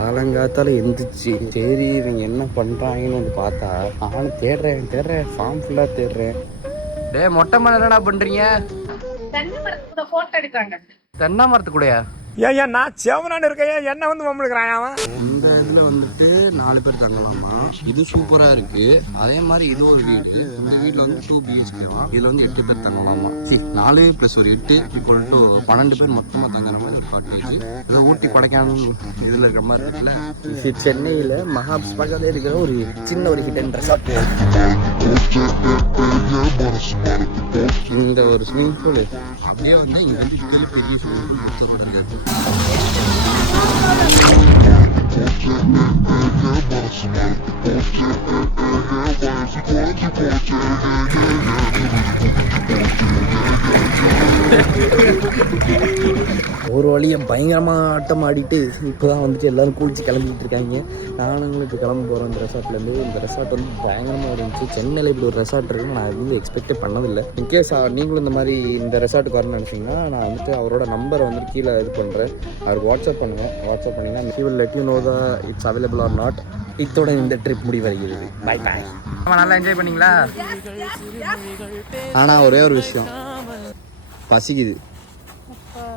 காலங்காத்தால எந்திரிச்சு சரி இவங்க என்ன பண்றாங்கன்னு வந்து பார்த்தா நானும் தேடுறேன் ஃபார்ம் ஃபுல்லா தேடுறேன். டே மொட்டை மலை என்னடா பண்றீங்க? தென்னை மரத்தோட போட்டோ எடுக்காங்க. தென்னை மரத்து கூடயா? ஏன் நான் செவனான்னு இருக்கேன், என்ன வந்து மம்மளுக்குறான் அவன். இந்த இதுல வந்துட்டு 4 பேர் தங்கலாமா. இது சூப்பரா இருக்கு. அதே மாதிரி இது ஒரு வீடு. இந்த வீட்டுல வந்து 2 BHK. இதுல வந்து 8 பேர் தங்கலாமா. 4 + ஒரு 8 = 12 பேர் மொத்தமா தங்குற மாதிரி காட்டேஜ். ஏதோ ஊட்டி கொடைக்கானல் இதுல இருக்கிற மாதிரி இருக்குல்ல. இது சென்னையில மகாப்ஸ் பக்கத்துல இருக்கிற ஒரு சின்ன ஒரு ஹிடன் ரெசார்ட். இந்த ஒரு ஸ்விமிங் பூல் அப்படியே வந்து இங்க வந்து பெரிய ஸ்விமிங் பூல் கொடுத்துருக்காங்க. ஒரு வழியை பயங்கரமாக ஆட்டம் ஆடிட்டு இப்போதான் வந்துட்டு எல்லாரும் குளிச்சு கிளம்பிட்டு இருக்காங்க. நானுங்களும் இப்போ கிளம்ப போகிறேன் இந்த ரெசார்ட்லேருந்து. இந்த ரெசார்ட் வந்து பயங்கரமாக இருந்துச்சு. சென்னையில் இப்படி ஒரு ரெசார்ட் இருக்குன்னு நான் வந்து எக்ஸ்பெக்டே பண்ணதில்லை. இன்கேஸ் நீங்களும் இந்த மாதிரி இந்த ரெசார்ட்டுக்கு வரணும்னு நினச்சிங்கன்னா நான் வந்துட்டு அவரோட நம்பரை வந்துட்டு கீழே இது பண்ணுறேன். அவருக்கு வாட்ஸ்அப் பண்ணுங்கள். வாட்ஸ்அப் பண்ணிங்கன்னா he will let you know the it's available or not. இதோட இந்த ட்ரிப் முடிவடைகிறது. Bye bye. நல்லா என்ஜாய் பண்ணீங்களா? ஆனால் ஒரே ஒரு விஷயம், பசிக்குது.